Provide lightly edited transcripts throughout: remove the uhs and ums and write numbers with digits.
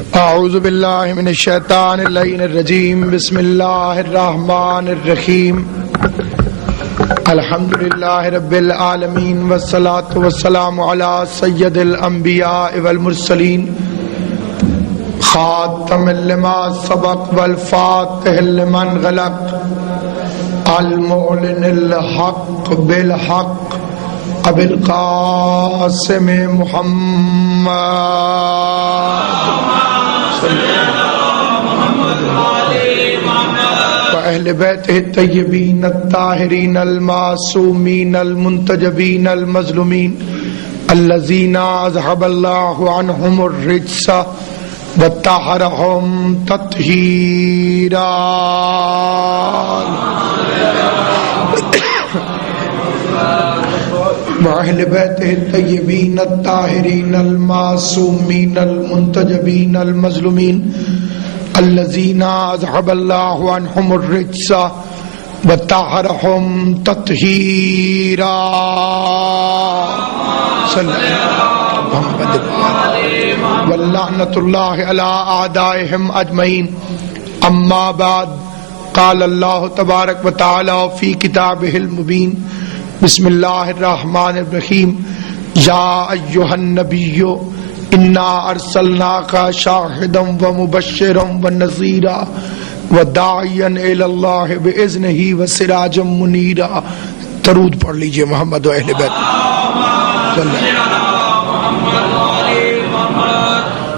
اعوذ باللہ من الشیطان اللعین الرجیم بسم اللہ الرحمن الرحیم الحمدللہ رب العالمین والصلاة والسلام علی سید الانبیاء والمرسلین خاتم لما سبق والفاتح لمن غلق المعلن الحق بالحق ابو القاسم محمد وأهل بيته الطيبين الطاهرين المعصومين المنتجبين المظلومين الذين أذهب الله عنهم الرجس وطهرهم تطهيرا وأهل بيته الطيبين الطاهرين المعصومين المنتجبين المظلومين الذين أذهب الله عنهم الرجس وطهرهم تطهيرا صلى الله عليه وسلم واللعنة الله على أعدائهم أجمعين أما بعد قال الله تبارك وتعالى في كتابه المبين بسم اللہ الرحمن الرحیم یا ایہا النبی انا ارسلناک شاہدا ومبشرا ونذیرا وداعیا الی اللہ باذنہ وسراجا منیرا. درود پڑھ لیجئے محمد و اہل بیت.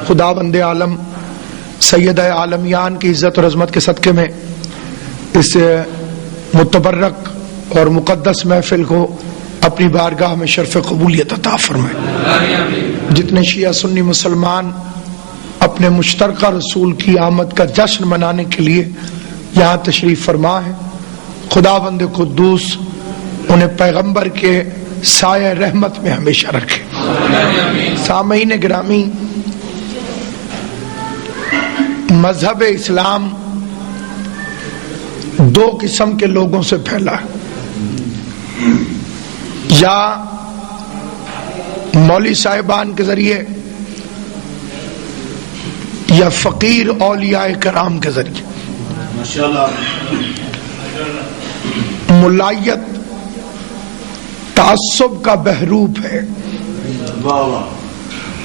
خداوند عالم سید عالمیان کی عزت اور عظمت کے صدقے میں اس متبرک اور مقدس محفل کو اپنی بارگاہ میں شرف قبولیت عطا فرمائے. جتنے شیعہ سنی مسلمان اپنے مشترکہ رسول کی آمد کا جشن منانے کے لیے یہاں تشریف فرما ہے، خداوند قدوس انہیں پیغمبر کے سایہ رحمت میں ہمیشہ رکھے. سامعین گرامی، مذہب اسلام دو قسم کے لوگوں سے پھیلا ہے، یا مولوی صاحبان کے ذریعے یا فقیر اولیاء کرام کے ذریعے. ملائیت تعصب کا بحروب ہے.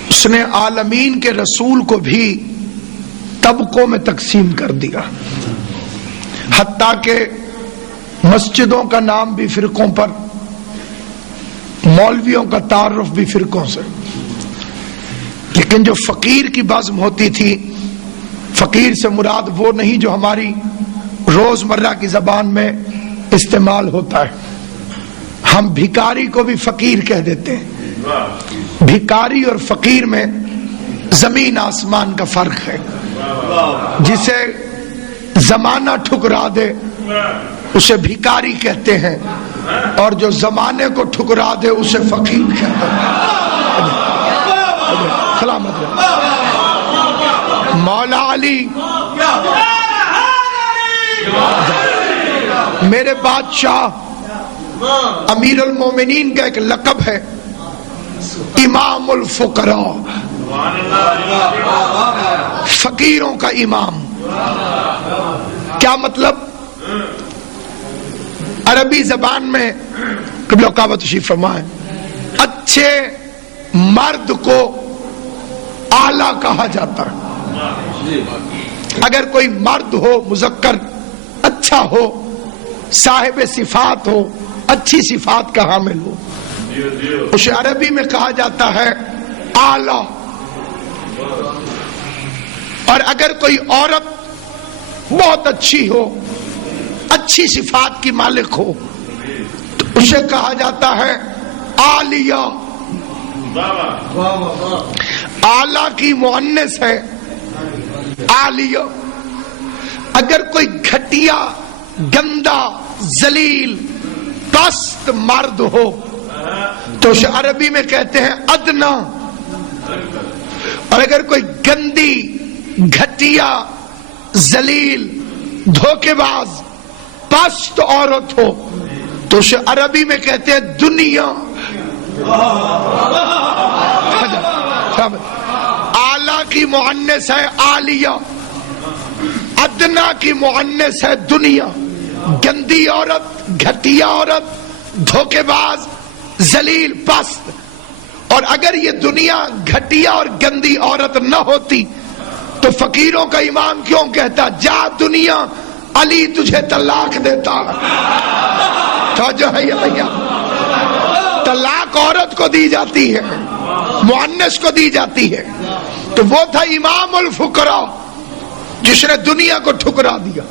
اس نے عالمین کے رسول کو بھی طبقوں میں تقسیم کر دیا، حتیٰ کہ مسجدوں کا نام بھی فرقوں پر، مولویوں کا تعارف بھی فرقوں سے. لیکن جو فقیر کی بزم ہوتی تھی، فقیر سے مراد وہ نہیں جو ہماری روزمرہ کی زبان میں استعمال ہوتا ہے. ہم بھکاری کو بھی فقیر کہہ دیتے ہیں. بھکاری اور فقیر میں زمین آسمان کا فرق ہے. جسے زمانہ ٹھکرا دے اسے بھکاری کہتے ہیں، اور جو زمانے کو ٹھکرا دے اسے فقیر کہتے ہیں. سلامت رہے. مولا علی میرے بادشاہ امیر المومنین کا ایک لقب ہے، امام الفقراء، فقیروں کا امام. کیا مطلب؟ عربی زبان میں قبلہ کعبہ تشریف فرمائے، اچھے مرد کو اعلیٰ کہا جاتا ہے. اگر کوئی مرد ہو، مذکر اچھا ہو، صاحب صفات ہو، اچھی صفات کا حامل ہو، اسے عربی میں کہا جاتا ہے اعلیٰ. اور اگر کوئی عورت بہت اچھی ہو، اچھی صفات کی مالک ہو، تو اسے کہا جاتا ہے عالیہ. اعلیٰ کی مؤنث ہے عالیہ. اگر کوئی گھٹیا، گندا، ذلیل، پست مرد ہو تو اسے عربی میں کہتے ہیں ادنا. اور اگر کوئی گندی، گھٹیا، ذلیل، دھوکے باز، پست عورت ہو تو اسے عربی میں کہتے ہیں دنیا. اعلیٰ کی مؤنث ہے عالیہ، ادنا کی مؤنث ہے دنیا، گندی عورت، گھٹیا عورت، دھوکے باز، ذلیل، پست۔ اور اگر یہ دنیا گھٹیا اور گندی عورت نہ ہوتی تو فقیروں کا امام کیوں کہتا جا دنیا علی تجھے طلاق دیتا؟ تو جو ہے یہ طلاق عورت کو دی جاتی ہے، مؤنث کو دی جاتی ہے۔ تو وہ تھا امام الفقراء جس نے دنیا کو ٹھکرا دیا۔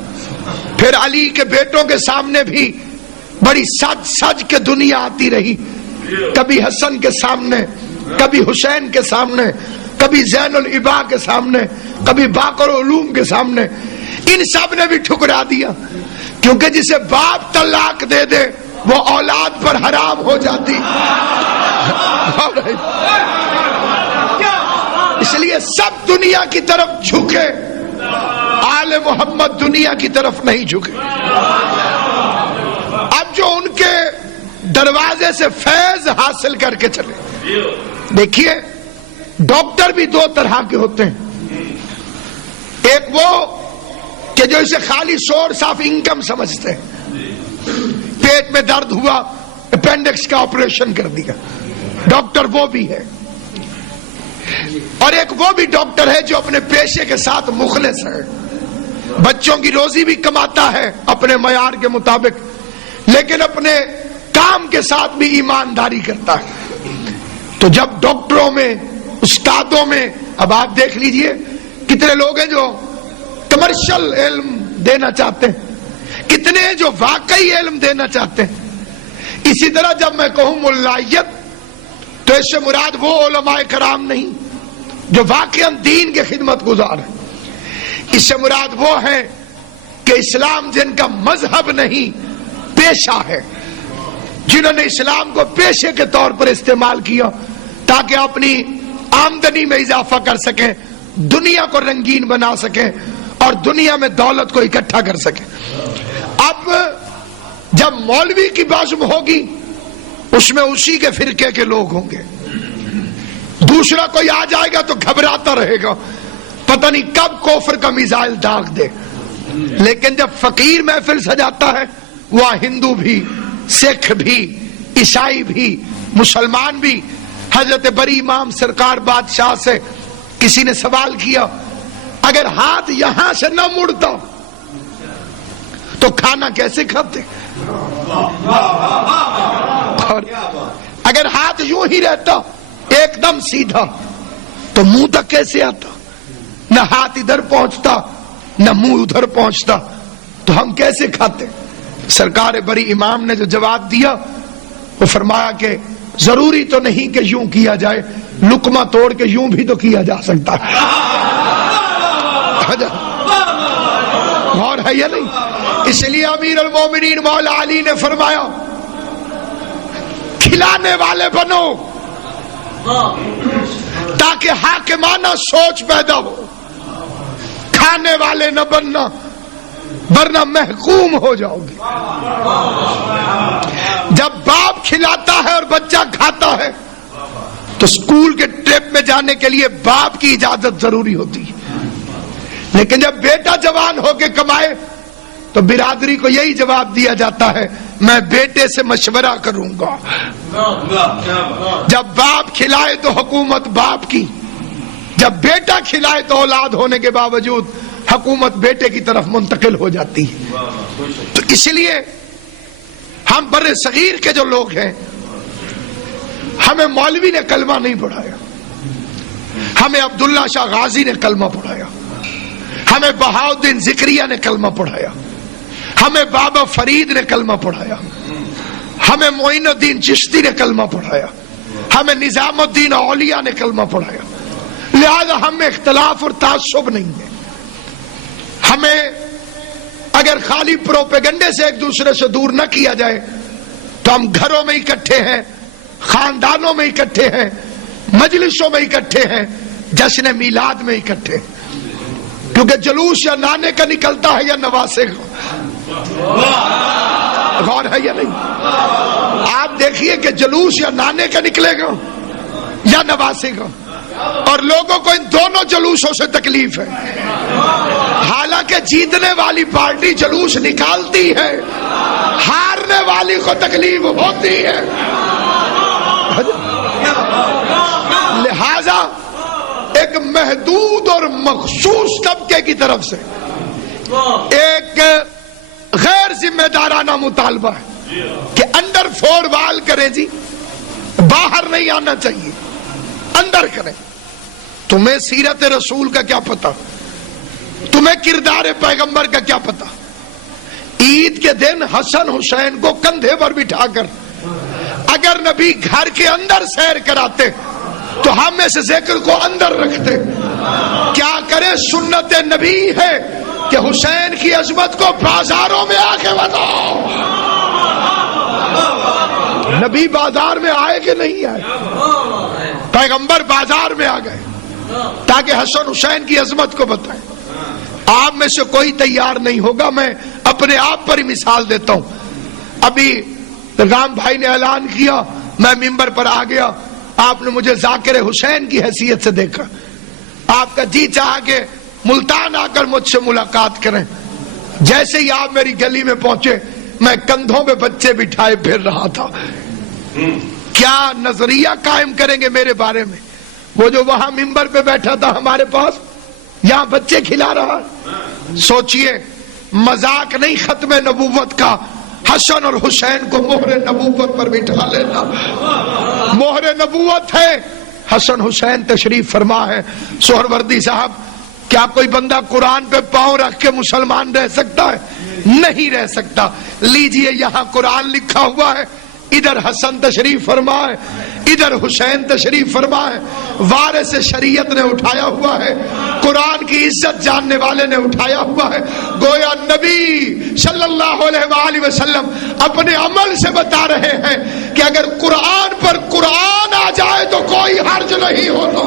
پھر علی کے بیٹوں کے سامنے بھی بڑی سج سج کے دنیا آتی رہی، کبھی حسن کے سامنے، کبھی حسین کے سامنے، کبھی زین العبا کے سامنے، کبھی باقر العلوم کے سامنے۔ ان سب نے بھی ٹھکرا دیا، کیونکہ جسے باپ طلاق دے دے وہ اولاد پر حرام ہو جاتی۔ اس لیے سب دنیا کی طرف جھکے، آل محمد دنیا کی طرف نہیں جھکے۔ اب جو ان کے دروازے سے فیض حاصل کر کے چلے، دیکھیے ڈاکٹر بھی دو طرح کے ہوتے ہیں، ایک وہ کہ جو اسے خالی سورس آف انکم سمجھتے ہیں، پیٹ میں درد ہوا اپینڈکس کا آپریشن کر دیا، ڈاکٹر وہ بھی ہے۔ اور ایک وہ بھی ڈاکٹر ہے جو اپنے پیشے کے ساتھ مخلص ہے، بچوں کی روزی بھی کماتا ہے اپنے معیار کے مطابق، لیکن اپنے کام کے ساتھ بھی ایمانداری کرتا ہے۔ تو جب ڈاکٹروں میں، استادوں میں، اب آپ دیکھ لیجئے کتنے لوگ ہیں جو کمرشل علم دینا چاہتے ہیں، کتنے ہیں جو واقعی علم دینا چاہتے ہیں۔ اسی طرح جب میں کہوں ملائیت تو اس سے مراد وہ علماء کرام نہیں جو واقعاً دین کے خدمت گزار ہیں، اس سے مراد وہ ہے کہ اسلام جن کا مذہب نہیں پیشہ ہے، جنہوں نے اسلام کو پیشے کے طور پر استعمال کیا تاکہ اپنی آمدنی میں اضافہ کر سکیں، دنیا کو رنگین بنا سکیں اور دنیا میں دولت کو اکٹھا کر سکیں۔ اب جب مولوی کی بازم ہوگی اس میں اسی کے فرقے کے لوگ ہوں گے، دوسرا کوئی آ جائے گا تو گھبراتا رہے گا، پتہ نہیں کب کفر کا میزائل داغ دے۔ لیکن جب فقیر محفل سجاتا ہے وہاں ہندو بھی، سکھ بھی، عیسائی بھی، مسلمان بھی۔ حضرت بری امام سرکار بادشاہ سے کسی نے سوال کیا اگر ہاتھ یہاں سے نہ مڑتا تو کھانا کیسے کھاتے؟ اور اگر ہاتھ یوں ہی رہتا ایک دم سیدھا تو منہ تک کیسے آتا؟ نہ ہاتھ ادھر پہنچتا نہ منہ ادھر پہنچتا، تو ہم کیسے کھاتے؟ سرکار بری امام نے جو جواب دیا وہ فرمایا کہ ضروری تو نہیں کہ یوں کیا جائے، لقمہ توڑ کے یوں بھی تو کیا جا سکتا ہے۔ اور ہے یا نہیں؟ اس لیے امیر المومنین مولا علی نے فرمایا کھلانے والے بنو تاکہ حاکمانہ سوچ پیدا ہو، کھانے والے نہ بننا ورنہ محکوم ہو جاؤ گے۔ جب باپ کھلاتا ہے اور بچہ کھاتا ہے تو سکول کے ٹرپ میں جانے کے لیے باپ کی اجازت ضروری ہوتی ہے، لیکن جب بیٹا جوان ہو کے کمائے تو برادری کو یہی جواب دیا جاتا ہے میں بیٹے سے مشورہ کروں گا۔ جب باپ کھلائے تو حکومت باپ کی، جب بیٹا کھلائے تو اولاد ہونے کے باوجود حکومت بیٹے کی طرف منتقل ہو جاتی ہے۔ تو اس لیے ہم بر صغیر کے جو لوگ ہیں، ہمیں مولوی نے کلمہ نہیں پڑھایا، ہمیں عبداللہ شاہ غازی نے کلمہ پڑھایا، ہمیں بہاؤالدین ذکریہ نے کلمہ پڑھایا، ہمیں بابا فرید نے کلمہ پڑھایا، ہمیں معین الدین چشتی نے کلمہ پڑھایا، ہمیں نظام الدین اولیاء نے کلمہ پڑھایا۔ لہذا ہم میں اختلاف اور تعصب نہیں ہے۔ ہمیں اگر خالی پروپیگنڈے سے ایک دوسرے سے دور نہ کیا جائے تو ہم گھروں میں اکٹھے ہیں، خاندانوں میں اکٹھے ہیں، مجلسوں میں اکٹھے ہیں، جشن میلاد میں اکٹھے ہیں، کیونکہ جلوس یا نانے کا نکلتا ہے یا نواسے کا۔ غور ہے یا نہیں؟ آپ دیکھیے کہ جلوس یا نانے کا نکلے گا یا نواسے کا، اور لوگوں کو ان دونوں جلوسوں سے تکلیف ہے. حالانکہ جیتنے والی پارٹی جلوس نکالتی ہے، ہارنے والی کو تکلیف ہوتی ہے. لہذا ایک محدود اور مخصوص طبقے کی طرف سے ایک غیر ذمہ دارانہ مطالبہ ہے کہ انڈر فور وال کریں جی، باہر نہیں آنا چاہیے، اندر کریں. تمہیں سیرت رسول کا کیا پتا؟ تمہیں کردار پیغمبر کا کیا پتا؟ عید کے دن حسن حسین کو کندھے پر بٹھا کر اگر نبی گھر کے اندر سیر کراتے تو ہم اس ذکر کو اندر رکھتے. کیا کرے؟ سنت نبی ہے کہ حسین کی عظمت کو بازاروں میں آ کے بتاؤ. نبی بازار میں آئے کہ نہیں آئے؟ پیغمبر بازار میں آ گئے تاکہ حسن حسین کی عظمت کو بتائیں. آپ میں سے کوئی تیار نہیں ہوگا. میں اپنے آپ پر ہی مثال دیتا ہوں. ابھی رام بھائی نے اعلان کیا، میں ممبر پر آ گیا، آپ نے مجھے ذاکر حسین کی حیثیت سے دیکھا، آپ کا جی چاہا کہ ملتان آ کر مجھ سے ملاقات کریں. جیسے ہی آپ میری گلی میں پہنچے میں کندھوں پہ بچے بٹھائے پھر رہا تھا. کیا نظریہ قائم کریں گے میرے بارے میں؟ وہ جو وہاں ممبر پہ بیٹھا تھا ہمارے پاس، یہاں بچے کھلا رہا. سوچئے، مذاق نہیں ختم نبوت کا حسن اور حسین کو مہر نبوت پر بٹھا لینا. مہر نبوت ہے، حسن حسین تشریف فرما ہے. سہروردی صاحب، کیا کوئی بندہ قرآن پہ پاؤں رکھ کے مسلمان رہ سکتا ہے؟ نہیں رہ سکتا. لیجئے، یہاں قرآن لکھا ہوا ہے، ادھر حسن تشریف فرما ہے، ادھر حسین تشریف فرما ہے. وارث شریعت نے اٹھایا ہوا ہے، قرآن کی عزت جاننے والے نے اٹھایا ہوا ہے. گویا نبی صلی اللہ علیہ وآلہ وسلم اپنے عمل سے بتا رہے ہیں کہ اگر قرآن پر قرآن آ جائے تو کوئی حرج نہیں ہوتا.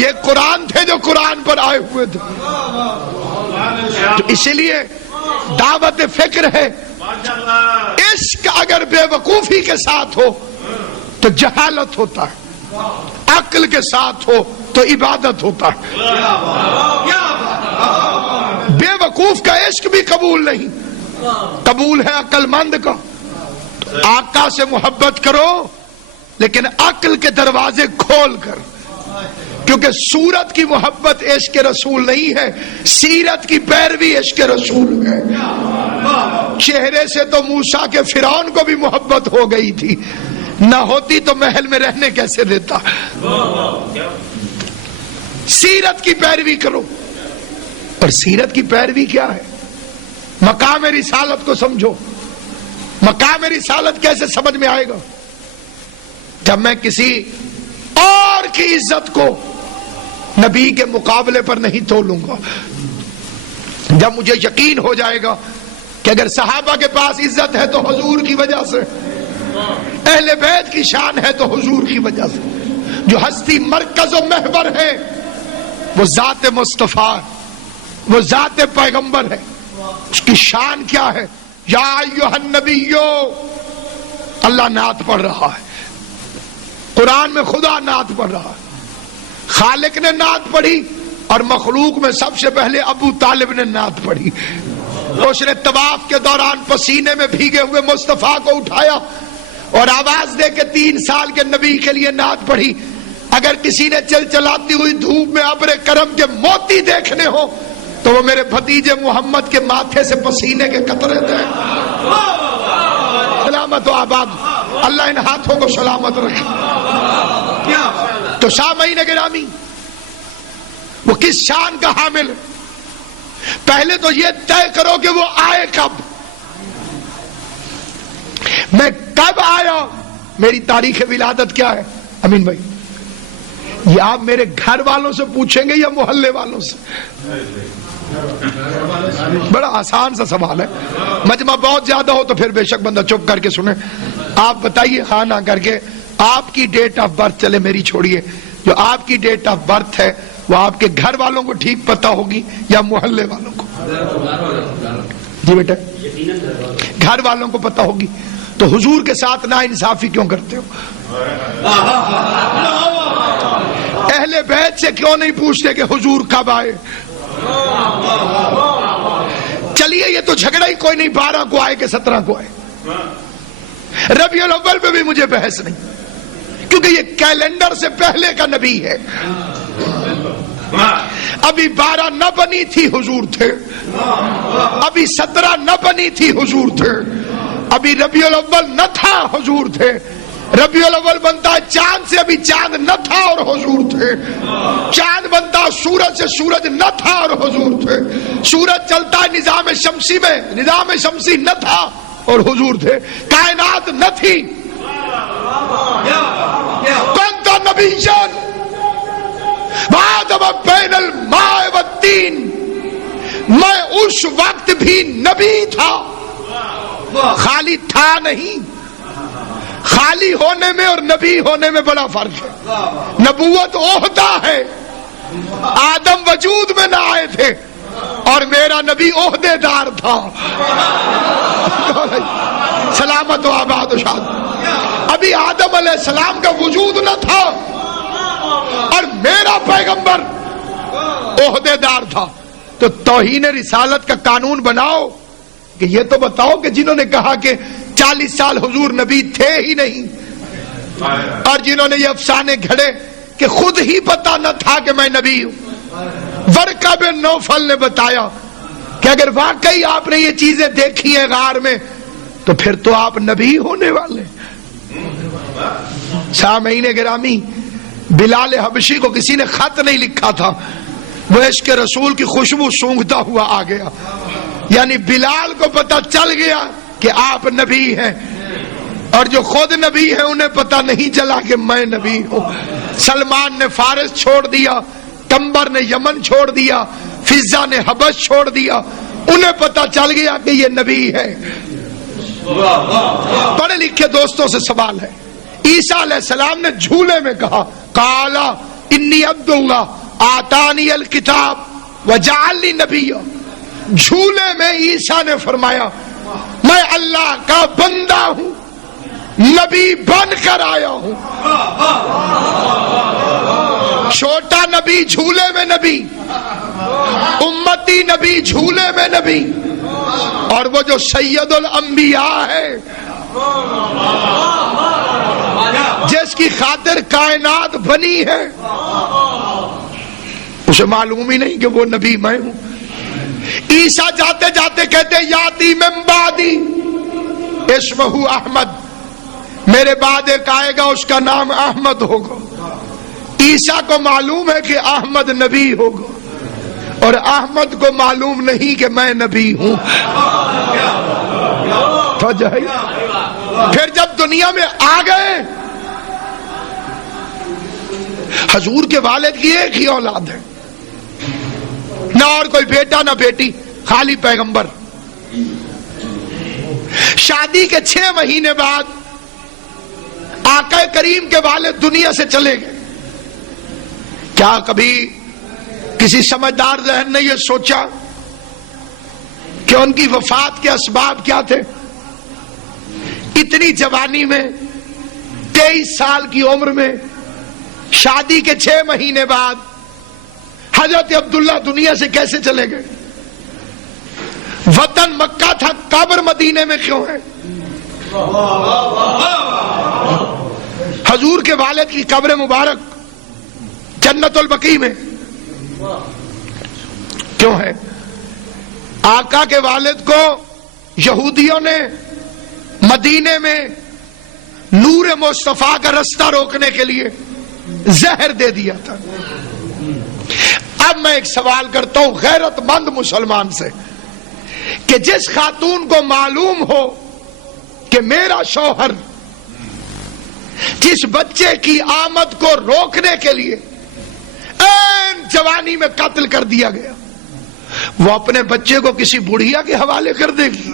یہ قرآن تھے جو قرآن پر آئے ہوئے تھے. تو اسی لیے دعوت فکر ہے. عشق اگر بے وقوفی کے ساتھ ہو تو جہالت ہوتا ہے، عقل کے ساتھ ہو تو عبادت ہوتا ہے. بے وقوف کا عشق بھی قبول نہیں، قبول ہے عقل مند کا. آقا سے محبت کرو لیکن عقل کے دروازے کھول کر، کیونکہ صورت کی محبت عشق رسول نہیں ہے، سیرت کی پیروی عشق رسول ہے. چہرے سے تو موسیٰ کے فرعون کو بھی محبت ہو گئی تھی، نہ ہوتی تو محل میں رہنے کیسے دیتا. سیرت کی پیروی کرو. اور سیرت کی پیروی کیا ہے؟ مقام رسالت کو سمجھو. مقام رسالت کیسے سمجھ میں آئے گا؟ جب میں کسی اور کی عزت کو نبی کے مقابلے پر نہیں تولوں گا. جب مجھے یقین ہو جائے گا کہ اگر صحابہ کے پاس عزت ہے تو حضور کی وجہ سے، اہل بیت کی شان ہے تو حضور کی وجہ سے. جو ہستی مرکز و محور ہے وہ ذات مصطفیٰ، وہ ذات پیغمبر ہے. اس کی شان کیا ہے؟ یا ایھا النبیو، اللہ نعت پڑھ رہا ہے. قرآن میں خدا نعت پڑھ رہا ہے. خالق نے نعت پڑھی اور مخلوق میں سب سے پہلے ابو طالب نے نعت پڑھی. اس نے طواف کے دوران پسینے میں بھیگے ہوئے مصطفیٰ کو اٹھایا اور آواز دے کے 3 سال کے نبی کے لیے نعت پڑھی. اگر کسی نے چلچلاتی ہوئی دھوپ میں ابر کرم کے موتی دیکھنے ہو تو وہ میرے بھتیجے محمد کے ماتھے سے پسینے کے قطرے دے. سلامت و آباد، اللہ ان ہاتھوں کو سلامت رکھے. تو سامعین گرامی، وہ کس شان کا حامل ہے؟ پہلے تو یہ طے کرو کہ وہ آئے کب. میں کب آیا، میری تاریخ ولادت کیا ہے؟ امین بھائی، یہ آپ میرے گھر والوں سے پوچھیں گے یا محلے والوں سے؟ بڑا آسان سا سوال ہے. مجمع بہت زیادہ ہو تو پھر بے شک بندہ چپ کر کے سنے. آپ بتائیے ہاں نہ کر کے، آپ کی ڈیٹ آف برتھ، چلے میری چھوڑیے، جو آپ کی ڈیٹ آف برتھ ہے وہ آپ کے گھر والوں کو ٹھیک پتہ ہوگی یا محلے والوں کو؟ جی بیٹا، گھر والوں کو پتہ ہوگی. تو حضور کے ساتھ نا انصافی کیوں کرتے ہو؟ اہل بیت سے کیوں نہیں پوچھتے کہ حضور کب آئے؟ چلیے یہ تو جھگڑا ہی کوئی نہیں 12 کو آئے کہ 17 کو آئے، ربیع الاول پہ بھی مجھے بحث نہیں، کیونکہ یہ کیلنڈر سے پہلے کا نبی ہے۔ ابھی 12 نہ بنی تھی حضور تھے، ابھی 17 نہ بنی تھی حضور تھے، ابھی ربیع الاول نہ تھا حضور تھے، ربیع الاول بنتا ہے چاند سے، ابھی چاند نہ تھا اور حضور تھے، چاند بنتا سورج سے، سورج نہ تھا اور حضور تھے، سورج چلتا ہے نظام شمسی میں، نظام شمسی نہ تھا اور حضور تھے، کائنات نہ تھی۔ کون تھا نبی جان وَآدَمَ بَيْنَ الْمَاءِ وَالطِّينِ، میں اس وقت بھی نبی تھا، خالی تھا نہیں، خالی ہونے میں اور نبی ہونے میں بڑا فرق ہے۔ نبوت عہدہ ہے، آدم وجود میں نہ آئے تھے اور میرا نبی عہدے دار تھا۔ سلامت و آباد و شاد، ابھی آدم علیہ السلام کا وجود نہ تھا اور میرا پیغمبر عہدے دار تھا۔ تو توہین رسالت کا قانون بناؤ کہ یہ تو بتاؤ کہ جنہوں نے کہا کہ 40 سال حضور نبی تھے ہی نہیں، اور جنہوں نے یہ افسانے گھڑے کہ خود ہی پتا نہ تھا کہ میں نبی ہوں۔ ورقہ بن نوفل نے بتایا کہ اگر واقعی آپ نے یہ چیزیں دیکھی ہیں غار میں تو پھر تو آپ نبی ہونے والے۔ سامعین گرامی، بلال حبشی کو کسی نے خط نہیں لکھا تھا، وہ عشق رسول کی خوشبو سونگھتا ہوا آ گیا، یعنی بلال کو پتا چل گیا کہ آپ نبی ہیں، اور جو خود نبی ہیں انہیں پتا نہیں چلا کہ میں نبی ہوں۔ سلمان نے فارس چھوڑ دیا، کمبر نے یمن چھوڑ دیا، فضہ نے حبش چھوڑ دیا، انہیں پتا چل گیا کہ یہ نبی ہے۔ پڑھے لکھے دوستوں سے سوال ہے، عیسیٰ علیہ السلام نے جھولے میں کہا قالا انی عبداللہ آتانی الکتاب وجعلنی نبیا، جھولے میں عیسیٰ نے فرمایا میں اللہ کا بندہ ہوں، نبی بن کر آیا ہوں۔ چھوٹا نبی جھولے میں نبی، امتی نبی جھولے میں نبی، اور وہ جو سید الانبیاء ہے جس کی خاطر کائنات بنی ہے، اسے معلوم ہی نہیں کہ وہ نبی میں ہوں۔ عیسیٰ جاتے جاتے کہتے یاتی من بعدی اسمہ احمد، میرے بعد ایک آئے گا اس کا نام احمد ہوگا۔ عیسیٰ کو معلوم ہے کہ احمد نبی ہوگا، اور احمد کو معلوم نہیں کہ میں نبی ہوں۔ پھر جب دنیا میں آ گئے، حضور کے والد کی ایک ہی اولاد ہے، نہ اور کوئی بیٹا نہ بیٹی، خالی پیغمبر۔ شادی کے 6 مہینے بعد آقا کریم کے والد دنیا سے چلے گئے۔ کیا کبھی کسی سمجھدار ذہن نے یہ سوچا کہ ان کی وفات کے اسباب کیا تھے؟ اتنی جوانی میں، 23 سال کی عمر میں، شادی کے 6 مہینے بعد حضرت عبداللہ دنیا سے کیسے چلے گئے؟ وطن مکہ تھا، قبر مدینے میں کیوں ہے؟ حضور کے والد کی قبر مبارک جنت البقیع میں کیوں ہے؟ آقا کے والد کو یہودیوں نے مدینے میں نور مصطفیٰ کا رستہ روکنے کے لیے زہر دے دیا تھا۔ اب میں ایک سوال کرتا ہوں غیرت مند مسلمان سے کہ جس خاتون کو معلوم ہو کہ میرا شوہر جس بچے کی آمد کو روکنے کے لیے این جوانی میں قتل کر دیا گیا، وہ اپنے بچے کو کسی بڑھیا کے حوالے کر دے گی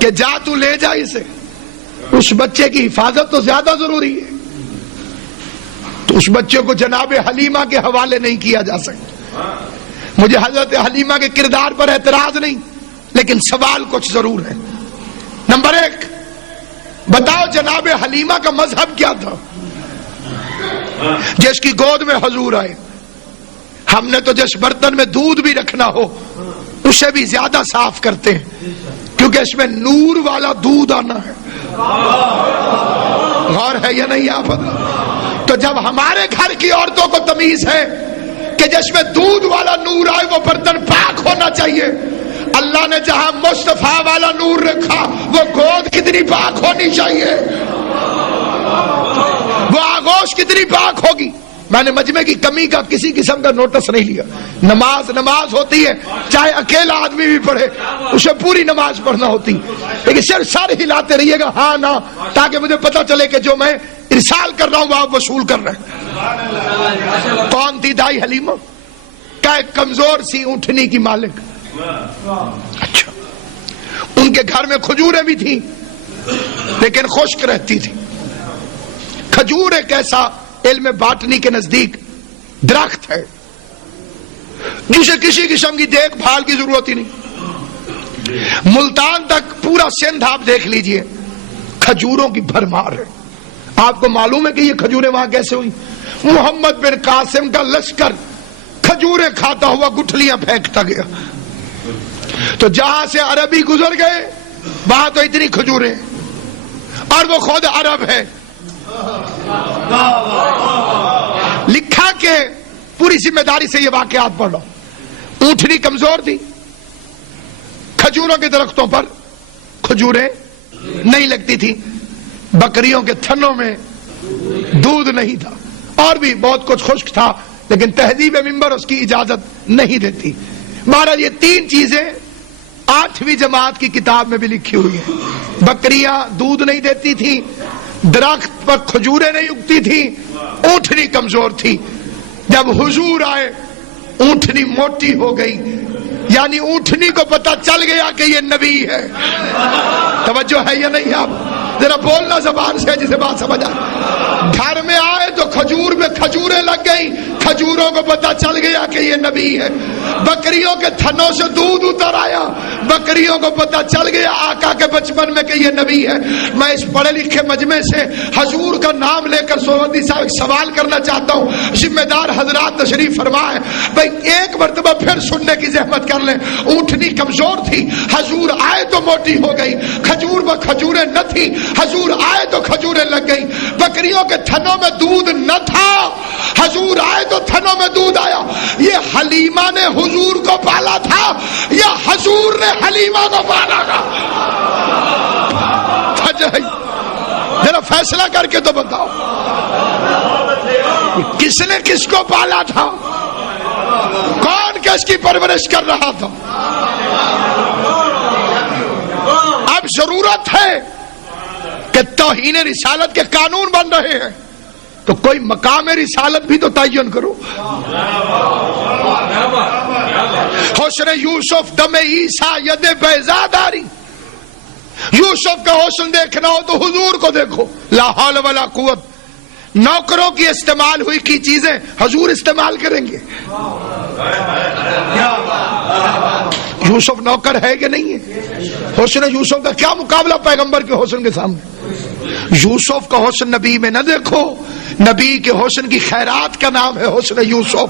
کہ جا تو لے جا اسے؟ اس بچے کی حفاظت تو زیادہ ضروری ہے، تو اس بچے کو جناب حلیمہ کے حوالے نہیں کیا جا سکتا۔ مجھے حضرت حلیمہ کے کردار پر اعتراض نہیں، لیکن سوال کچھ ضرور ہے۔ نمبر 1، بتاؤ جناب حلیمہ کا مذہب کیا تھا؟ جس کی گود میں حضور آئے. ہم نے تو جس برتن میں دودھ بھی رکھنا ہو اسے بھی زیادہ صاف کرتے ہیں کیونکہ اس میں نور والا دودھ آنا ہے. غور ہے یا نہیں آپ؟ تو جب ہمارے گھر کی عورتوں کو تمیز ہے کہ جس میں دودھ والا نور آئے وہ برتن پاک ہونا چاہیے، اللہ نے جہاں مصطفیٰ والا نور رکھا وہ گود کتنی پاک ہونی چاہیے، وہ آغوش کتنی پاک ہوگی. میں نے مجمع کی کمی کا کسی قسم کا نوٹس نہیں لیا. نماز ہوتی ہے، چاہے اکیلا آدمی بھی پڑھے اسے پوری نماز پڑھنا ہوتی، لیکن صرف سر ہلاتے رہیے گا ہاں نہ، تاکہ مجھے پتا چلے کہ جو میں ارسال کر رہا ہوں وہ آپ وصول کر رہے ہیں. کون تھی دائی حلیمہ؟ کیا ایک کمزور سی اونٹنی کی مالک. اچھا، ان کے گھر میں کھجوریں بھی تھیں لیکن خشک رہتی تھی. کھجور ایک ایسا علم باٹنی کے نزدیک درخت ہے جسے کسی قسم کی دیکھ بھال کی ضرورت ہی نہیں. ملتان تک پورا سندھ آپ دیکھ لیجئے کھجوروں کی بھرمار ہے. آپ کو معلوم ہے کہ یہ کھجوریں وہاں کیسے ہوئی؟ محمد بن قاسم کا لشکر کھجوریں کھاتا ہوا گٹھلیاں پھینکتا گیا، تو جہاں سے عربی گزر گئے وہاں تو اتنی کھجوریں، اور وہ خود عرب ہے. لکھا کہ پوری ذمہ داری سے یہ واقعات پڑھ رہا ہوں. اونٹنی کمزور تھی، کھجوروں کے درختوں پر کھجوریں نہیں لگتی تھی، بکریوں کے تھنوں میں دودھ نہیں تھا، اور بھی بہت کچھ خشک تھا، لیکن تہذیب منبر اس کی اجازت نہیں دیتی. مہاراج یہ تین چیزیں 8ویں جماعت کی کتاب میں بھی لکھی ہوئی ہیں. بکریاں دودھ نہیں دیتی تھی، درخت پر کھجوریں نہیں اگتی تھی، اونٹنی کمزور تھی. جب حضور آئے اونٹنی موٹی ہو گئی، یعنی اونٹنی کو پتا چل گیا کہ یہ نبی ہے. توجہ ہے یا نہیں؟ آپ ذرا بولنا زبان سے جسے بات سمجھ آئے. گھر میں آئے تو کھجور میں کھجوریں لگ گئی، کھجوروں کو پتا چل گیا کہ یہ نبی ہے. بکریوں کے تھنوں سے دودھ اتر آیا، بکریوں کو پتا چل گیا آقا کے بچپن میں کہ یہ نبی ہے. میں اس پڑھے لکھے مجمع سے حضور کا نام لے کر سوہندی صاحب ایک سوال کرنا چاہتا ہوں. ذمہ دار حضرات تشریف فرمائے، بھائی ایک مرتبہ پھر سننے کی زحمت کر لیں. اونٹنی کمزور تھی، حضور آئے تو موٹی ہو گئی. کھجور میں کھجوریں نہ تھی، حضور آئے تو کھجوریں لگ گئی. بکریوں کے تھنوں میں دودھ نہ تھا، حضور آئے تو تھنوں میں دودھ آیا. یہ حلیمہ نے حضور کو پالا تھا یا حضور نے حلیمہ کو پالا تھا؟ ذرا فیصلہ کر کے تو بتاؤ، کس نے کس کو پالا تھا؟ کون کس کی پرورش کر رہا تھا؟ اب ضرورت ہے کہ توہین رسالت کے قانون بن رہے ہیں تو کوئی مقام رسالت بھی تو تعین کرو. حسن یوسف دم عیسیٰ ید بیضا داری. یوسف کا حسن دیکھنا ہو تو حضور کو دیکھو. لا حول ولا قوت. نوکروں کی استعمال ہوئی کی چیزیں حضور استعمال کریں گے. یوسف نوکر ہے کہ نہیں ہے؟ حسن یوسف کا کیا مقابلہ پیغمبر کے حسن کے سامنے. یوسف کا حسن نبی میں نہ دیکھو، نبی کے حسن کی خیرات کا نام ہے حسن یوسف.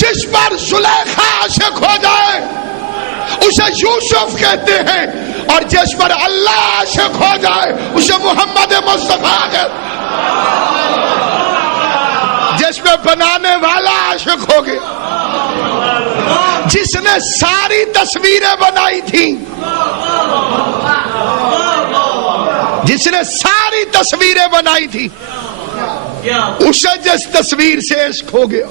جس پر زلیخا عاشق ہو جائے اسے یوسف کہتے ہیں، اور جس پر اللہ عاشق ہو جائے اسے محمد مصطفیٰ کہتے ہیں. جس پہ بنانے والا عاشق ہو گیا، جس نے ساری تصویریں بنائی تھی، جس نے ساری تصویریں بنائی تھی، اسے جس تصویر سے عشق ہو گیا،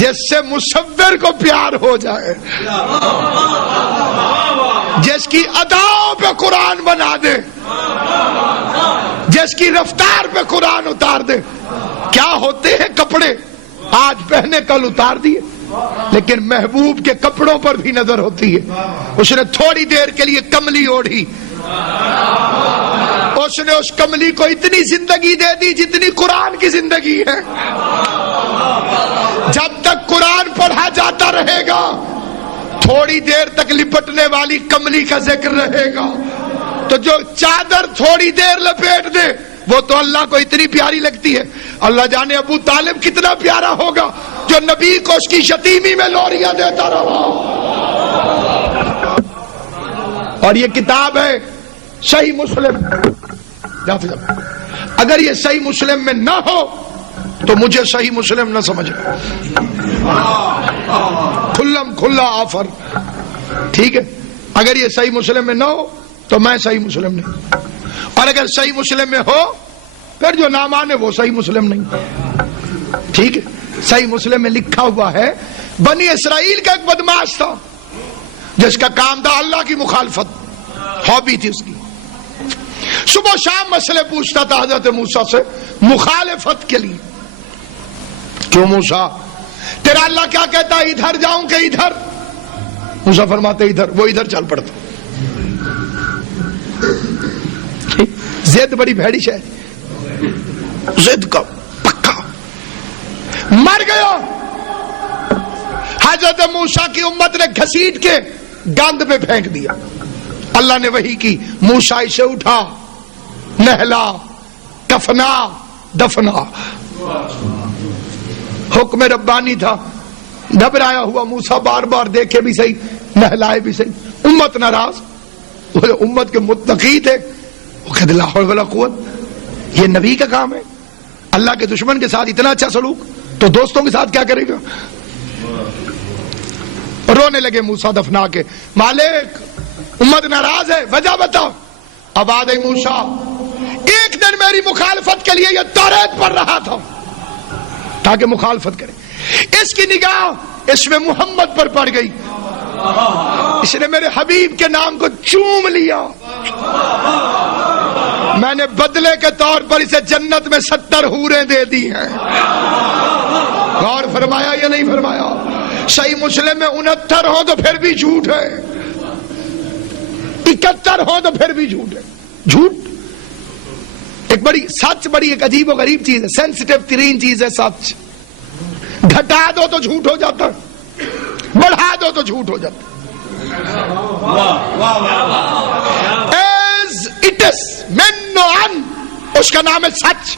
جس سے مصور کو پیار ہو جائے، جس کی اداؤں پہ قرآن بنا دے، جس کی رفتار پہ قرآن اتار دے. کیا ہوتے ہیں کپڑے آج پہنے کل اتار دیے، لیکن محبوب کے کپڑوں پر بھی نظر ہوتی ہے. اس نے تھوڑی دیر کے لیے کملی اوڑھی، اس نے اس کملی کو اتنی زندگی دے دی جتنی قرآن کی زندگی ہے. جب تک قرآن پڑھا جاتا رہے گا تھوڑی دیر تک لپٹنے والی کملی کا ذکر رہے گا، تو جو چادر تھوڑی دیر لپیٹ دے وہ تو اللہ کو اتنی پیاری لگتی ہے۔ اللہ جانے ابو طالب کتنا پیارا ہوگا جو نبی کو اس کی یتیمی میں لوریاں دیتا رہا۔ اور یہ کتاب ہے صحیح مسلم، اگر یہ صحیح مسلم میں نہ ہو تو مجھے صحیح مسلم نہ سمجھے، کھلم کھلا آفر، ٹھیک ہے؟ اگر یہ صحیح مسلم میں نہ ہو تو میں صحیح مسلم نہیں، اور اگر صحیح مسلم میں ہو پھر جو نہ مانے وہ صحیح مسلم نہیں، ٹھیک ہے؟ صحیح مسلم میں لکھا ہوا ہے بنی اسرائیل کا ایک بدماش تھا جس کا کام تھا اللہ کی مخالفت، ہابی تھی اس کی، صبح شام مسئلے پوچھتا تھا حضرت موسیٰ سے مخالفت کے لیے۔ کیوں موسیٰ تیرا اللہ کیا کہتا ہے، ادھر جاؤں کہ ادھر؟ موسیٰ فرماتے ادھر، وہ ادھر چل پڑتا۔ زد بڑی بھیڑی ہے، زد کا پکا، مر گیا۔ حضرت موسیٰ کی امت نے گھسیٹ کے گاند پہ پھینک دیا، اللہ نے وحی کی موسیٰ اسے اٹھا، نہلا، کفنا، دفنا۔ حکم ربانی تھا، گھبرایا ہوا موسیٰ بار بار دیکھے بھی صحیح، نہلائے بھی صحیح، امت ناراض۔ وہ امت کے متقی تھے، وہ کہتے لا حول ولا قوت، یہ نبی کا کام ہے؟ اللہ کے دشمن کے ساتھ اتنا اچھا سلوک، تو دوستوں کے ساتھ کیا کرے گا؟ رونے لگے موسیٰ دفنا کے، مالک امت ناراض ہے، وجہ بتا۔ اب آ گئی موسیٰ، ایک دن میری مخالفت کے لیے یہ توریت پڑھ رہا تھا تاکہ مخالفت کرے، اس کی نگاہ اس میں محمد پر پڑ گئی، اس نے میرے حبیب کے نام کو چوم لیا، میں نے بدلے کے طور پر اسے جنت میں 70 حوریں دے دی ہیں۔ غور فرمایا یا نہیں فرمایا؟ صحیح مسلم میں 69 ہو تو پھر بھی جھوٹ ہے، 71 ہو تو پھر بھی جھوٹ ہے۔ جھوٹ ایک بڑی سچ، بڑی ایک عجیب و غریب چیز ہے، سینسٹیو ترین چیز ہے سچ۔ گھٹا دو تو جھوٹ ہو جاتا، بڑھا دو تو جھوٹ ہو جاتا۔ ایز اٹ از من نو ان، اس کا نام ہے سچ۔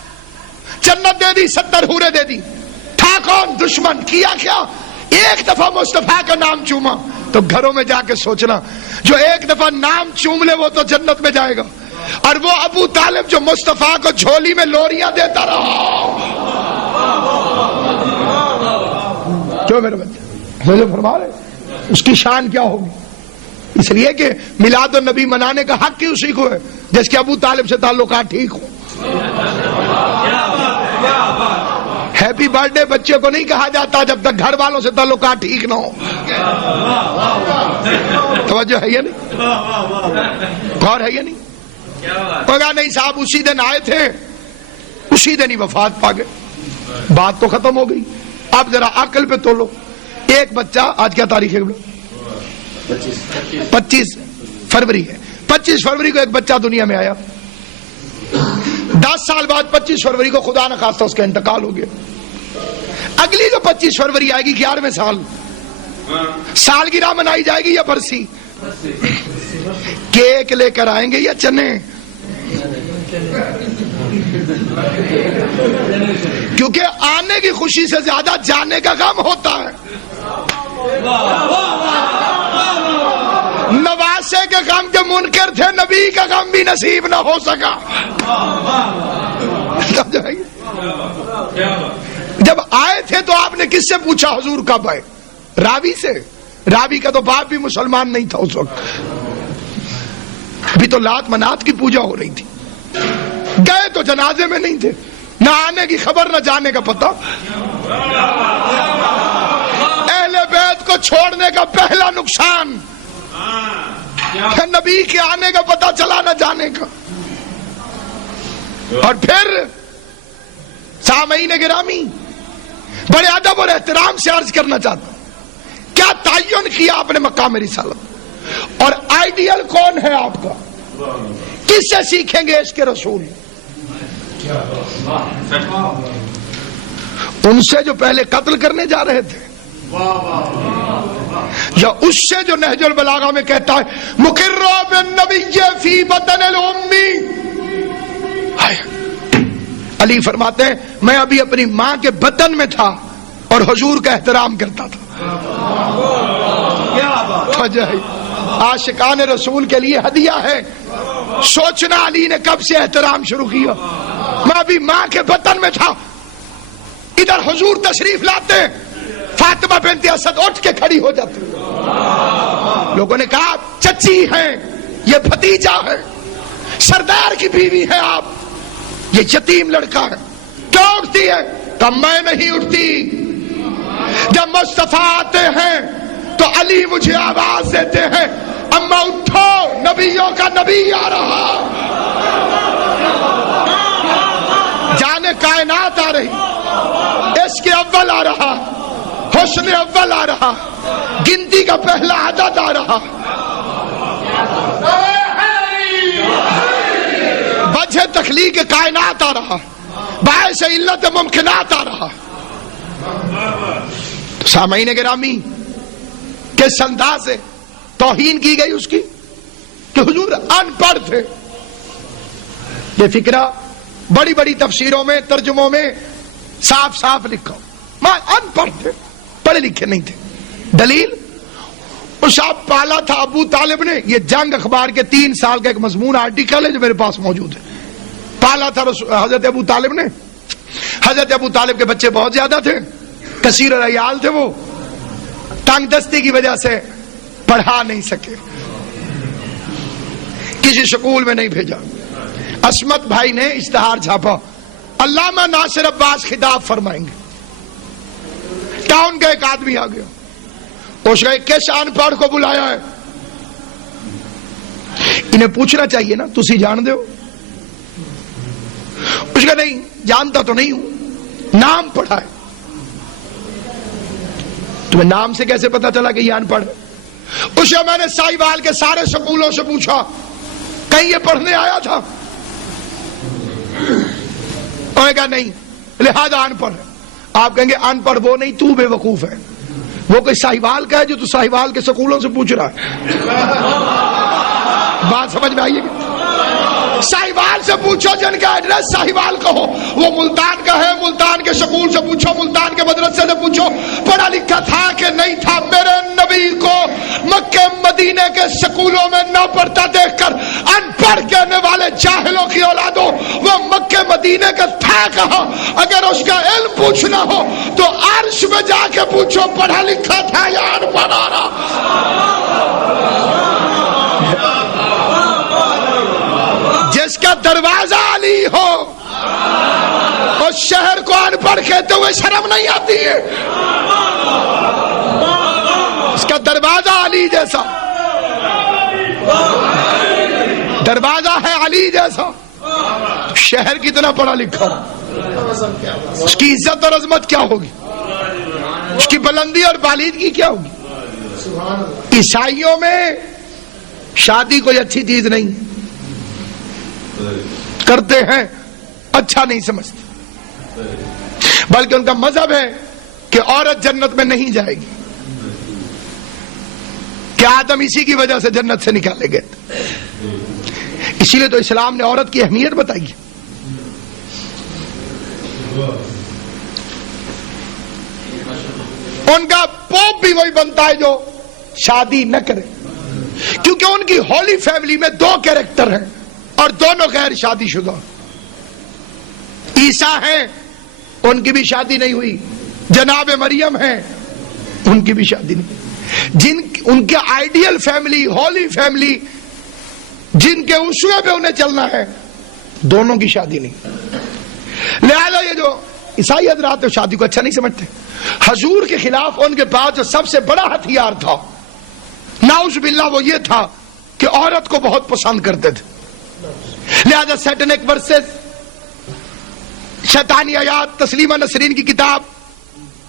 جنت دے دی، 70 حوریں دے دی، تھا کون؟ دشمن۔ کیا کیا؟ ایک دفعہ مصطفیٰ کا نام چوما۔ تو گھروں میں جا کے سوچنا، جو ایک دفعہ نام چوم لے وہ تو جنت میں جائے گا، اور وہ ابو طالب جو مصطفیٰ کو جھولی میں لوریاں دیتا رہا۔ کیوں میرے بچے مجھے فرما رہے اس کی شان کیا ہوگی؟ اس لیے کہ میلاد النبی منانے کا حق ہی اسی کو ہے جس کے ابو طالب سے تعلقات ٹھیک ہوں۔ ہیپی برتھ ڈے بچے کو نہیں کہا جاتا جب تک گھر والوں سے تعلقات ٹھیک نہ ہو۔ توجہ ہے یا نہیں؟ غور ہے یا نہیں؟ ہوگا نہیں صاحب، اسی دن آئے تھے، اسی دن ہی وفات پا گئے، بات تو ختم ہو گئی۔ اب ذرا عقل پہ تولو، ایک بچہ، آج کیا تاریخ ہے؟ 25 فروری ہے۔ 25 فروری کو ایک بچہ دنیا میں آیا، 10 سال بعد 25 فروری کو خدا نہ خواستہ اس کا انتقال ہو گیا۔ اگلی جو 25 فروری آئے گی 11ویں سال، سالگرہ منائی جائے گی یا برسی؟ کیک لے کر آئیں گے یا چنے؟ کیونکہ آنے کی خوشی سے زیادہ جانے کا غم ہوتا ہے۔ نواسے کے غم کے منکر تھے، نبی کا غم بھی نصیب نہ ہو سکا۔ جب آئے تھے تو آپ نے کس سے پوچھا حضور کب آئے؟ راوی سے۔ راوی کا تو باپ بھی مسلمان نہیں تھا اس وقت، ابھی تو لات منات کی پوجا ہو رہی تھی۔ گئے تو جنازے میں نہیں تھے، نہ آنے کی خبر نہ جانے کا پتہ۔ اہل بیت کو چھوڑنے کا پہلا نقصان نبی کے آنے کا پتہ چلا نہ جانے کا۔ اور پھر سامعین گرامی، بڑے ادب اور احترام سے عرض کرنا چاہتا ہوں، کیا تعین کیا آپ نے مقام رسالت، اور آئیڈیل کون ہے آپ کا؟ کس سے سیکھیں گے اس کے رسول؟ ان سے جو پہلے قتل کرنے جا رہے تھے، یا اس سے جو نہج البلاغہ میں کہتا ہے مقر بالنبی فی بطن الامی. علی فرماتے ہیں میں ابھی اپنی ماں کے بطن میں تھا اور حضور کا احترام کرتا تھا. عاشقان رسول کے لیے ہدیہ ہے. سوچنا علی نے کب سے احترام شروع کیا. میں ابھی ماں کے بطن میں تھا, ادھر حضور تشریف لاتے, فاطمہ بنت اسد اٹھ کے کھڑی ہو جاتی. لوگوں نے کہا چچی ہیں, یہ بھتیجا ہے, سردار کی بیوی ہے آپ, یہ یتیم لڑکا ہے, کیوں اٹھتی ہے؟ کہ میں نہیں اٹھتی. جب مصطفیٰ آتے ہیں تو علی مجھے آواز دیتے ہیں اما اٹھو, نبیوں کا نبی آ رہا. جانے کائنات آ رہی, عشق اول آ رہا, حسن اول آ رہا, گنتی کا پہلا عدد آ رہا, وجہ تخلیق کائنات آ رہا, باعث علت ممکنات آ رہا. سامعین گرامی, کس انداز سے توہین کی گئی اس کی کہ حضور ان پڑھ تھے. یہ فکرہ بڑی بڑی تفسیروں میں, ترجموں میں صاف صاف لکھا, میں ان پڑھ تھے, پڑھے لکھے نہیں تھے. دلیل اس آپ پالا تھا ابو طالب نے. یہ جنگ اخبار کے 3 سال کا ایک مضمون آرٹیکل ہے جو میرے پاس موجود ہے. پالا تھا حضرت ابو طالب نے. حضرت ابو طالب کے بچے بہت زیادہ تھے, کثیر العیال تھے, وہ تنگ دستی کی وجہ سے پڑھا نہیں سکے, کسی سکول میں نہیں بھیجا. عصمت بھائی نے اشتہار چھاپا, علامہ ناصر عباس خطاب فرمائیں گے. ٹاؤن کا ایک آدمی آ گیا, اس نے کس ان پڑھ کو بلایا ہے؟ انہیں پوچھنا چاہیے نا, تسی جان دے ہو؟ اس کا نہیں جانتا تو نہیں ہوں, نام پڑھا ہے. تمہیں نام سے کیسے پتا چلا کہ یہ ان پڑھ؟ اسے میں نے ساہیوال کے سارے سکولوں سے پوچھا کہیں یہ پڑھنے آیا تھا؟ انہوں نے کہا نہیں, لہذا ان پڑھ. آپ کہیں گے ان پڑھ وہ نہیں, تو بے وقوف ہے. وہ کوئی ساہیوال کا ہے جو تو ساہیوال کے سکولوں سے پوچھ رہا ہے؟ بات سمجھ میں آئیے گی؟ ساہیوال سے پوچھو جن کا ایڈریس ساہیوال کا ہو. وہ ملتان کا ہے, ملتان کے سکول سے پوچھو, ملتان کے مدرسے سے پوچھو پڑھا لکھا تھا کہ نہیں تھا. میرے نبی کو مکہ مدینے کے سکولوں میں نہ پڑھتا دیکھ کر ان پڑھ کہنے والے جاہلوں کی اولادوں, وہ مکہ مدینے کا تھا کہاں؟ اگر اس کا علم پوچھنا ہو تو عرش میں جا کے پوچھو پڑھا لکھا تھا یا ان پڑھا رہا. جس کا دروازہ علی ہو اس شہر کو ان پڑھ کہتے ہوئے شرم نہیں آتی ہے. اس کا دروازہ علی جیسا, دروازہ ہے علی جیسا, شہر کتنا پڑھا لکھا, اس کی عزت اور عظمت کیا ہوگی, اس کی بلندی اور بالیدگی کیا ہوگی. عیسائیوں میں شادی کوئی اچھی چیز نہیں, کرتے ہیں اچھا نہیں سمجھتے, بلکہ ان کا مذہب ہے کہ عورت جنت میں نہیں جائے گی, کہ آدم اسی کی وجہ سے جنت سے نکالے گئے. اسی لیے تو اسلام نے عورت کی اہمیت بتائی. ان کا پوپ بھی وہی بنتا ہے جو شادی نہ کرے, کیونکہ ان کی ہولی فیملی میں 2 کیریکٹر ہیں اور دونوں غیر شادی شدہ. عیسیٰ ہیں, ان کی بھی شادی نہیں ہوئی. جناب مریم ہیں, ان کی بھی شادی نہیں. ان کے آئیڈیل فیملی, ہولی فیملی, جن کے اسوے پہ انہیں چلنا ہے, دونوں کی شادی نہیں. لہذا یہ جو عیسائی حضرات شادی کو اچھا نہیں سمجھتے. حضور کے خلاف ان کے پاس جو سب سے بڑا ہتھیار تھا, نعوذ باللہ, وہ یہ تھا کہ عورت کو بہت پسند کرتے تھے. لہذا سیٹنک ورسز, شیطانی آیات, تسلیمہ نسرین کی کتاب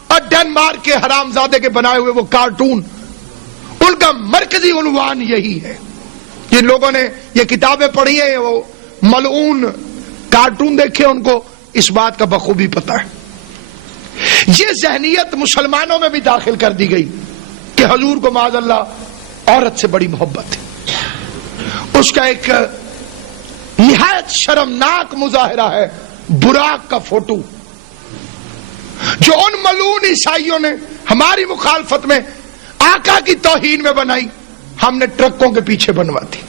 اور ڈنمارک کے حرامزادے کے بنائے ہوئے وہ کارٹون, ان کا مرکزی عنوان یہی ہے. جن لوگوں نے یہ کتابیں پڑھی ہیں, وہ ملعون کارٹون دیکھے, ان کو اس بات کا بخوبی پتہ ہے. یہ ذہنیت مسلمانوں میں بھی داخل کر دی گئی کہ حضور کو معاذ اللہ عورت سے بڑی محبت ہے. اس کا ایک نہایت شرمناک مظاہرہ ہے براق کا فوٹو، جو ان ملعون عیسائیوں نے ہماری مخالفت میں آقا کی توہین میں بنائی. ہم نے ٹرکوں کے پیچھے بنوا دی.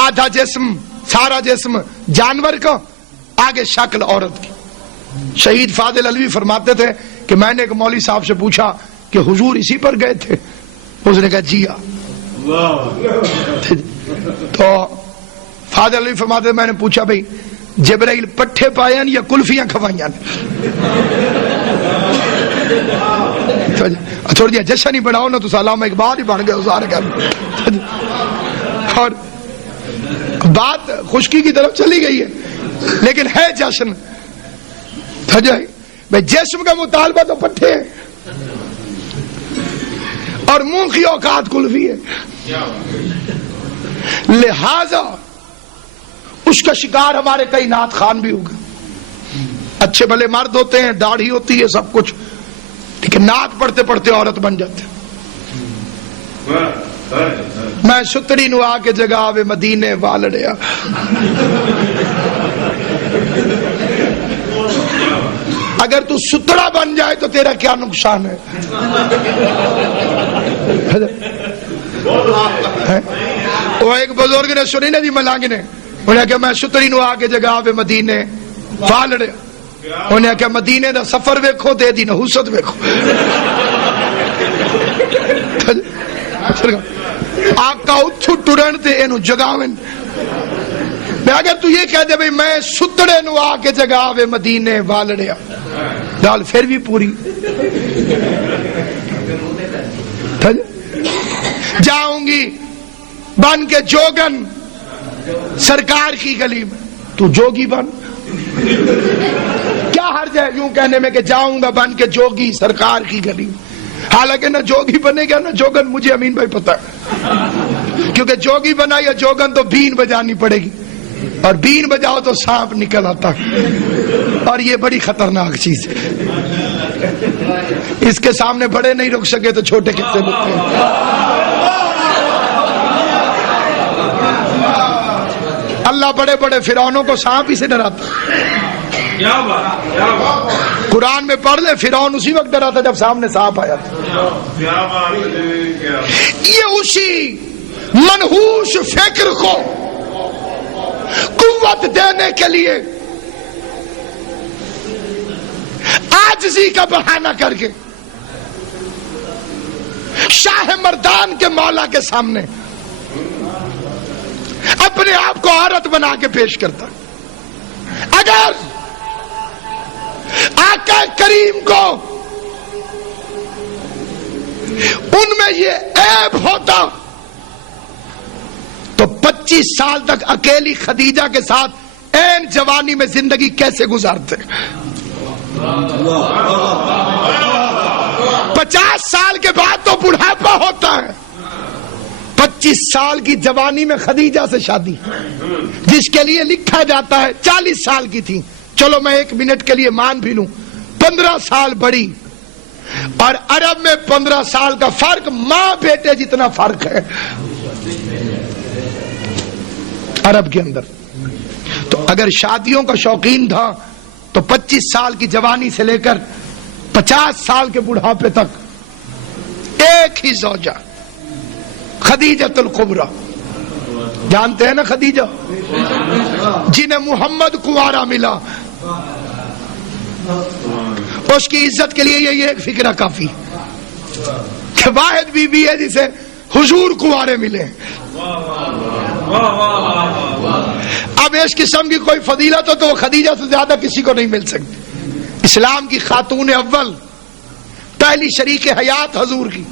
آدھا جسم، سارا جسم جانور کا، آگے شکل عورت کی. شہید فاضل علوی فرماتے تھے کہ میں نے ایک مولوی صاحب سے پوچھا کہ حضور اسی پر گئے تھے؟ اس نے کہا جی ہاں. تو فاضل علوی فرماتے تھے میں نے پوچھا بھئی جبرائیل پٹھے پائیں یا کلفیاں کھوائیں؟ تھوڑی جی جشن ہی بناؤ نا تو علامہ اقبال ہی بن گئے سارے گھر. اور بات خشکی کی طرف چلی گئی ہے لیکن ہے جشن. بھائی جسم کا مطالبہ تو پٹھے ہے اور منہ کی اوقات کلفی ہے. لہذا اس کا شکار ہمارے کئی نعت خان بھی ہوگا. اچھے بھلے مرد ہوتے ہیں، داڑھی ہوتی ہے، سب کچھ، لیکن نعت پڑھتے پڑھتے عورت بن جاتے. میں ستڑی نو آ کے جگہ وے مدینے والڑیا. اگر تو ستڑا بن جائے تو تیرا کیا نقصان ہے؟ وہ ایک بزرگ نے سنی نا جی ملانگ نے، انہیں کہا میں ستڑی نو آ کے جگہ وے مدینے والڑیا. انہیں کہا مدینے دا سفر ویکھو تے دی نحوست ویکھو. آقا اتھو ٹرن تے اینو جگاویں. میں اگر تو یہ کہہ دے بھئی میں ستڑے نو آ کے جگاوے مدینے والڑیا، گال پھر بھی پوری. جاؤں گی بن کے جوگن سرکار کی گلی میں، تو جوگی بن. کیا حرج ہے یوں کہنے میں کہ جاؤں گا بن کے جوگی سرکار کی گلی میں؟ حالانکہ نہ جوگی بنے گا نہ جوگن. مجھے امین بھائی پتہ ہے، کیونکہ جوگی بنا یا جوگن تو بین بجانی پڑے گی، اور بین بجاؤ تو سانپ نکل آتا ہے، اور یہ بڑی خطرناک چیز ہے. اس کے سامنے بڑے نہیں رک سکے تو چھوٹے کتنے رکتے ہیں. اللہ بڑے بڑے فرعونوں کو سانپ ہی سے ڈراتا. قرآن میں پڑھ لے، فرعون اسی وقت ڈرا تھا جب سامنے سانپ آیا تھا. یہ اسی منحوس فکر کو قوت دینے کے لیے عاجزی کا بہانہ کر کے شاہ مردان کے مولا کے سامنے اپنے آپ کو عورت بنا کے پیش کرتا. اگر آقا کریم کو ان میں یہ عیب ہوتا تو 25 سال تک اکیلی خدیجہ کے ساتھ این جوانی میں زندگی کیسے گزارتے؟ 50 سال کے بعد تو بڑھاپا ہوتا ہے. 25 سال کی جوانی میں خدیجہ سے شادی، جس کے لیے لکھا جاتا ہے 40 سال کی تھی. چلو میں 1 منٹ کے لیے مان بھی لوں، 15 سال بڑی. اور عرب میں 15 سال کا فرق ماں بیٹے جتنا فرق ہے عرب کے اندر. تو اگر شادیوں کا شوقین تھا تو 25 سال کی جوانی سے لے کر 50 سال کے بڑھاپے تک ایک ہی زوجہ خدیجۃ الکبریٰ. جانتے ہیں نا خدیجہ جنہیں محمد کنوارا ملا، اس کی عزت کے لیے یہ ایک فکرہ کافی کہ واحد بی بی ہے جسے حضور کنوارے ملے. اب اس قسم کی کوئی فضیلت ہو تو وہ خدیجہ سے زیادہ کسی کو نہیں مل سکتی. اسلام کی خاتون اول، پہلی شریک حیات حضور کی.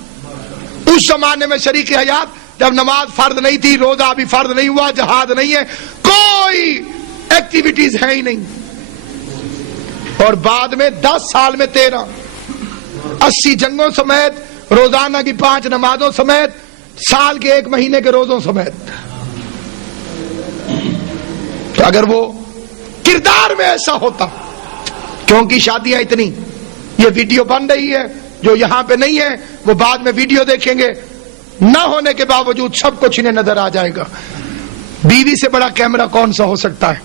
اس زمانے میں شریک حیات جب نماز فرض نہیں تھی، روزہ ابھی فرض نہیں ہوا، جہاد نہیں ہے، کوئی ایکٹیویٹیز ہے ہی نہیں. اور بعد میں 10 سال میں 13 80 جنگوں سمیت، روزانہ کی 5 نمازوں سمیت، سال کے 1 مہینے کے روزوں سمیت. تو اگر وہ کردار میں ایسا ہوتا، کیونکہ شادیاں اتنی، یہ ویڈیو بن رہی ہے جو یہاں پہ نہیں ہے وہ بعد میں ویڈیو دیکھیں گے، نہ ہونے کے باوجود سب کچھ انہیں نظر آ جائے گا۔ بیوی سے بڑا کیمرہ کون سا ہو سکتا ہے؟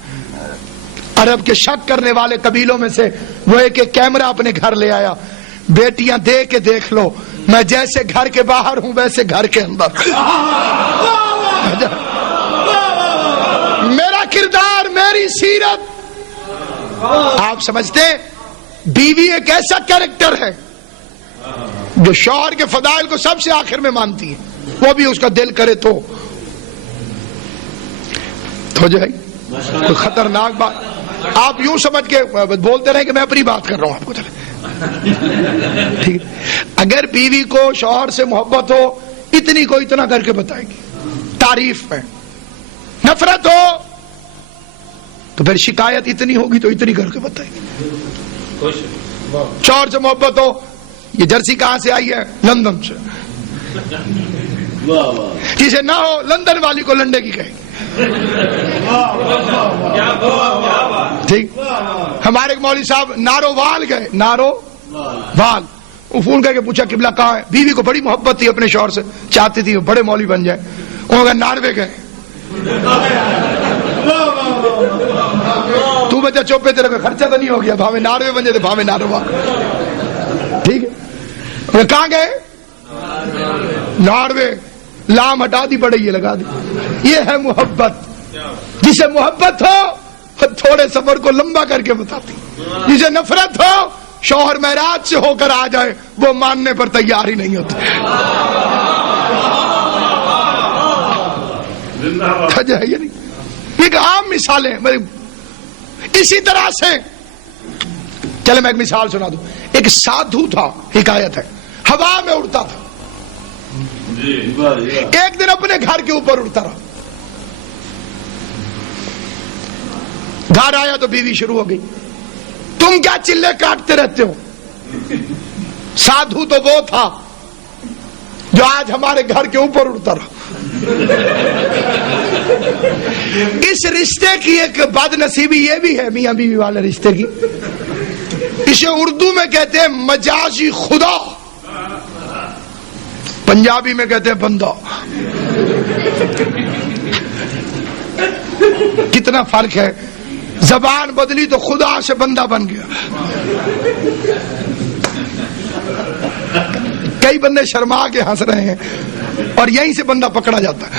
عرب کے شک کرنے والے قبیلوں میں سے وہ ایک کیمرہ اپنے گھر لے آیا۔ بیٹیاں دے کے دیکھ لو، میں جیسے گھر کے باہر ہوں ویسے گھر کے اندر، میرا کردار، میری سیرت۔ آپ سمجھتے ہیں بیوی ایک ایسا کیریکٹر ہے جو شوہر کے فضائل کو سب سے آخر میں مانتی ہے، وہ بھی اس کا دل کرے تو جو ہے کوئی خطرناک بات۔ آپ یوں سمجھ کے بولتے رہے کہ میں اپنی بات کر رہا ہوں، آپ کو چلے ٹھیک۔ اگر بیوی کو شوہر سے محبت ہو اتنی کو اتنا کر کے بتائے گی تعریف میں، نفرت ہو تو پھر شکایت اتنی ہوگی تو اتنی کر کے بتائے گی۔ شوہر سے محبت ہو، یہ جرسی کہاں سے آئی ہے؟ لندن سے۔ جسے نہ ہو لندن والی کو لنڈے کی کہے گی، ٹھیک۔ ہمارے ایک مولوی صاحب نارووال گئے، نارووال، وہ فون کر کے پوچھا قبلہ کہاں ہے؟ بیوی کو بڑی محبت تھی اپنے شوہر سے، چاہتی تھی وہ بڑے مولوی بن جائے، انہوں نے ناروے گئے۔ تو بچہ چوپے تیرے کو خرچہ تو نہیں ہو گیا، بھاوے ناروے بن جائے بھاوے نارووال، ٹھیک ہے۔ کہاں گئے؟ ناروے۔ لام ہٹا دی، پڑے یہ لگا دی۔ یہ ہے محبت۔ جسے محبت ہو تھوڑے سفر کو لمبا کر کے بتاتی، جسے نفرت ہو شوہر معراج سے ہو کر آ جائے وہ ماننے پر تیار ہی نہیں ہوتے۔ یہ نہیں، ایک عام مثالیں۔ اسی طرح سے چلے میں ایک مثال سنا دوں۔ ایک سادھو تھا، حکایت ہے، ہوا میں اڑتا تھا، ایک دن اپنے گھر کے اوپر اڑتا رہا، گھر آیا تو بیوی شروع ہو گئی، تم کیا چلے کاٹتے رہتے ہو؟ سادھو تو وہ تھا جو آج ہمارے گھر کے اوپر اڑتا رہا۔ اس رشتے کی ایک بد نصیبی یہ بھی ہے، میاں بیوی والے رشتے کی، اسے اردو میں کہتے ہیں مجازی خدا، پنجابی میں کہتے ہیں بندہ۔ کتنا فرق ہے، زبان بدلی تو خدا سے بندہ بن گیا۔ کئی بندے شرما کے ہنس رہے ہیں اور یہیں سے بندہ پکڑا جاتا ہے۔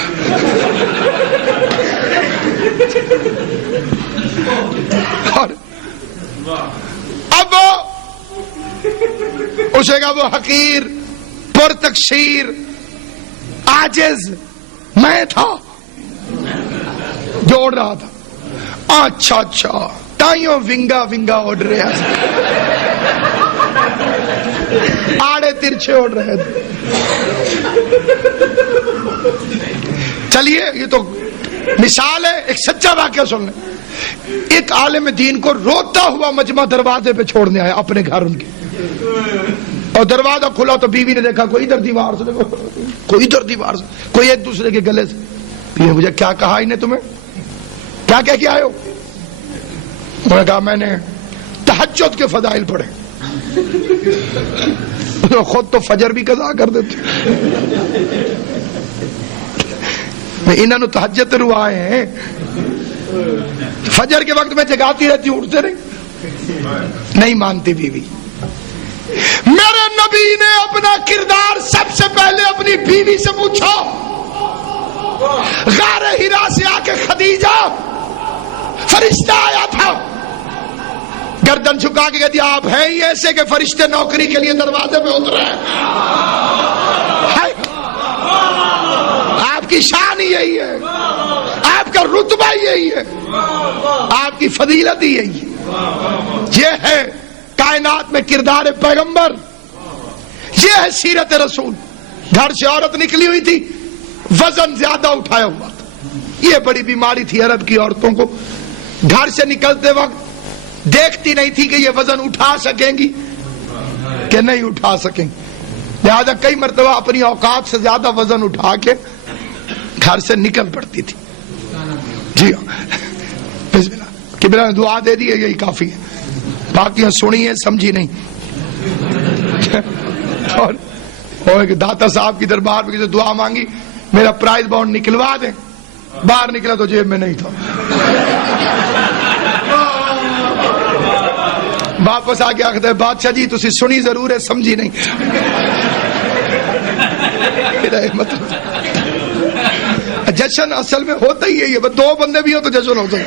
اور اب اسے کہا وہ حقیر، پر تقصیر، عاجز میں تھا جو اڑ رہا تھا۔ اچھا اچھا، تائیوں ونگا ونگا اڑ رہا، آڑے ترچھے اڑ رہے تھے۔ چلیے یہ تو مثال ہے، ایک سچا واقعہ سن لیں۔ ایک عالم دین کو روتا ہوا مجمع دروازے پہ چھوڑنے آیا اپنے گھر ان کے، اور دروازہ کھلا تو بیوی نے دیکھا کوئی ادھر دیوار سے، کوئی ادھر دیوار سے، کوئی ایک دوسرے کے گلے سے۔ بیوی نے مجھے کیا کہا انہیں، تمہیں کیا کہہ کے آئے ہو؟ انہوں نے کہا میں نے تہجد کے فضائل پڑھے۔ خود تو فجر بھی قضا کر دیتے، انہوں نے تہجد روائے ہیں، فجر کے وقت میں جگاتی رہتی ہوں، اٹھتے نہیں مانتی بیوی۔ میرے نبی نے اپنا کردار سب سے پہلے اپنی بیوی سے پوچھا، غار ہرا سے آ کے خدیجہ فرشتہ آیا تھا، گردن جھکا کے کہتی آپ ہیں ہی ایسے کہ فرشتے نوکری کے لیے دروازے پہ اترے ہیں، آپ کی شان ہی یہی ہے، آپ کا رتبہ یہی ہے، آپ کی فضیلت ہی یہی ہے۔ یہ ہے کائنات میں کردار پیغمبر، یہ ہے سیرت رسول۔ گھر سے عورت نکلی ہوئی تھی، وزن زیادہ اٹھایا ہوا تھا، یہ بڑی بیماری تھی عرب کی عورتوں کو، گھر سے نکلتے وقت دیکھتی نہیں تھی کہ یہ وزن اٹھا سکیں گی کہ نہیں اٹھا سکیں گی، لہذا کئی مرتبہ اپنی اوقات سے زیادہ وزن اٹھا کے گھر سے نکل پڑتی تھی۔ جی بسم اللہ، قبلہ نے دعا دے دی ہے، یہی کافی ہے، باقی سنی ہے سمجھی نہیں۔ اور داتا صاحب کی دربار میں کسی دعا مانگی, میرا پرائز بانڈ نکلوا دیں. باہر نکلا تو جیب میں نہیں تھا. واپس آ کے آخر ہے بادشاہ جی تسی سنی ضرور ہے سمجھی نہیں. مطلب جشن اصل میں ہوتا ہی ہے یہ, دو بندے بھی ہو تو جشن ہوتا ہے.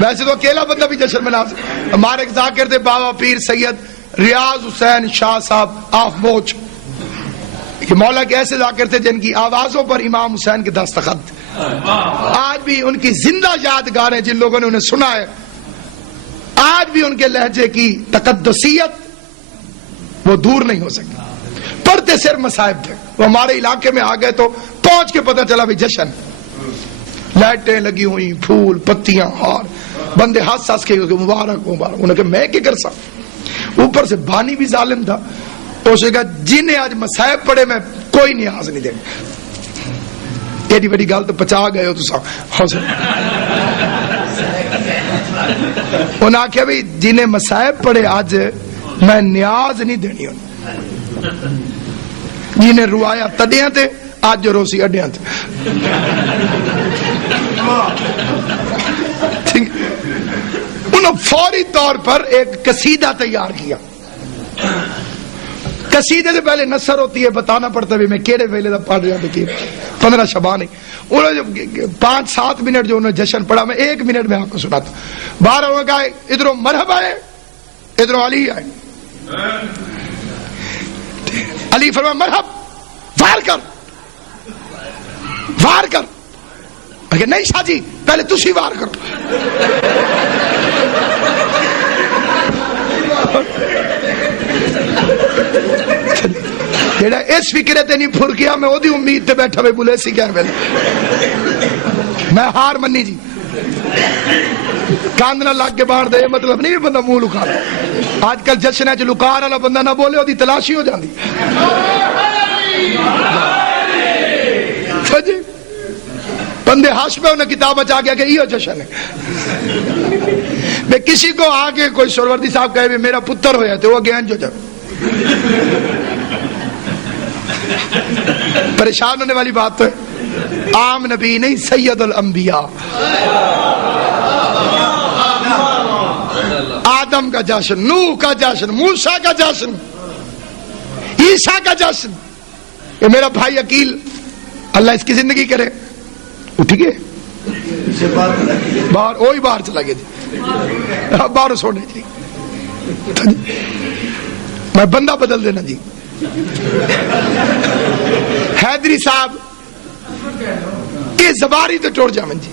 ویسے تو اکیلا بندہ بھی جشن منا سکتا. ہمارے ایک ذاکر تھے بابا پیر سید ریاض حسین شاہ صاحب آف موچ. یہ مولا کے ایسے ذاکر تھے جن کی آوازوں پر امام حسین کے دستخط. آج بھی ان کی زندہ یادگار ہیں, جن لوگوں نے انہیں سنا ہے. آج بھی ان کے لہجے کی تقدسیت وہ دور نہیں ہو سکتی. پڑھتے سر مصائب تھے. وہ ہمارے علاقے میں آ گئے تو پہنچ کے پتہ چلا بھی جشن, لائٹیں لگی ہوئی, پھول پتیاں, اور بندے ہاتھ ساس کے مبارک مبارک. انہوں نے کہا میں کیا کر سکتا. اوپر سے بانی بھی ظالم تھا. اس نے کہا جنہیں آج مصائب پڑے میں کوئی نیاز نہیں دے. ایڈی بڑی گل تو پچا گئے ہو تو انہوں نے آخیا بھی جنہیں مصائب پڑے آج میں نیاز نہیں دینی. جنہیں روایا تڈیاں تے آج جو روسی اڈیاں تے. انہوں فوری طور پر ایک قصیدہ تیار کیا. قصیدے سے پہلے نثر ہوتی ہے, بتانا پڑتا ہے میں کیڑے ویلے دا پڑھ رہا ہوں. 15 شبان. انہوں نے 5-7 منٹ جو انہوں نے جشن پڑھا, میں 1 منٹ میں آپ کو سناتا ہوں. باہر انہوں نے کہا ادھروں مرحبا ہے, ادھروں علی آئے. علی فرمایا مرحب, وار کر وار کر. نہیں شاہ جی پہلے تسی وار کرو. جیڑا اس فکرے تے نہیں پھر گیا میں اودی امید تے بیٹھا میں بولے سی کیا میں ہار منی جی. کاند نہ لگ کے باہر دے مطلب نہیں بندہ منہ لکا. آج کل جشن ہے لکار والا بندہ نہ بولے اودی تلاشی ہو جاندی. بندے ہاش میں انہیں کتاب بچا گیا کہ یہ جشن ہے. میں کسی کو آگے کوئی سروردی صاحب کہے میرا پتر ہویا تو وہ گیان جو جب پریشان ہونے والی بات ہے. عام نبی نہیں سید الانبیاء. آدم کا جشن, نوح کا جشن, موسیٰ کا جشن, عیسیٰ کا جشن. یہ میرا بھائی عقیل اللہ اس کی زندگی کرے اٹھ گئے باہر, وہی باہر چلا گیا جی, باہر سونے جی. میں بندہ بدل دینا جی. حیدری صاحب یہ زباری تو ٹوڑ جامن جی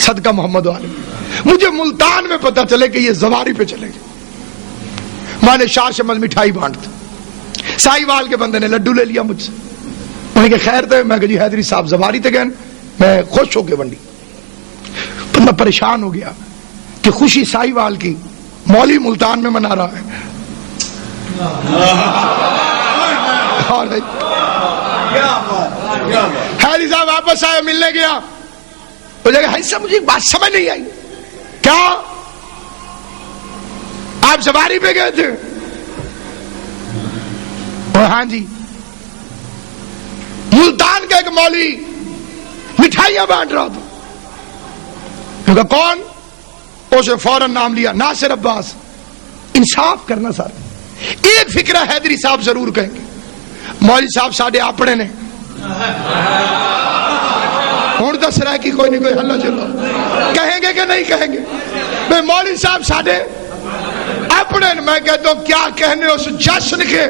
صدقہ محمد والے. مجھے ملتان میں پتا چلے کہ یہ زواری پہ چلے گئے. میں نے شار شمل مٹھائی بانٹتا, سائی وال کے بندے نے لڈو لے لیا مجھ سے. انہیں کہ خیر تھے, میں کہ جی حیدری صاحب زواری تھے گئے. میں خوش ہو کے بنڈی. میں پریشان ہو گیا کہ خوشی سائی وال کی مولوی ملتان میں منا رہا ہے. حیدری صاحب واپس آئے, ملنے گیا. ایسا مجھے بات سمجھ نہیں آئی. کیا آپ سواری پہ گئے تھے؟ ہاں جی. ملتان کا ایک مولوی مٹھائیاں بانٹ رہا تھا. کون؟ اسے فوراً نام لیا, ناصر عباس. انصاف کرنا سر, ایک فکرہ حیدری صاحب ضرور کہیں گے مولوی صاحب ساڈے اپنے نے. ہوں دس رہا ہے کہ کوئی نہیں کوئی ہلا چلو کہیں گے کہ نہیں کہیں گے. میں مولوی صاحب ساڈے اپنے, میں کہتا ہوں کیا کہنے اس جشن کے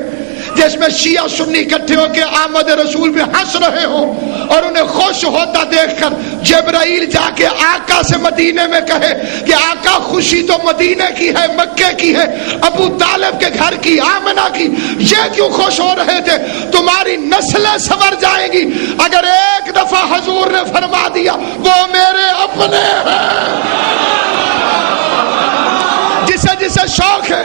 جس میں شیعہ سنی اکٹھے ہو کے آمد رسول میں ہنس رہے ہوں اور انہیں خوش ہوتا دیکھ کر جبرائیل جا کے آقا سے مدینے میں کہے کہ آقا خوشی تو مدینے کی ہے, مکے کی ہے, ابو طالب کے گھر کی, آمنہ کی, یہ کیوں خوش ہو رہے تھے؟ تمہاری نسلیں سنور جائیں گی اگر ایک دفعہ حضور نے فرما دیا وہ میرے اپنے ہیں. جسے جسے شوق ہے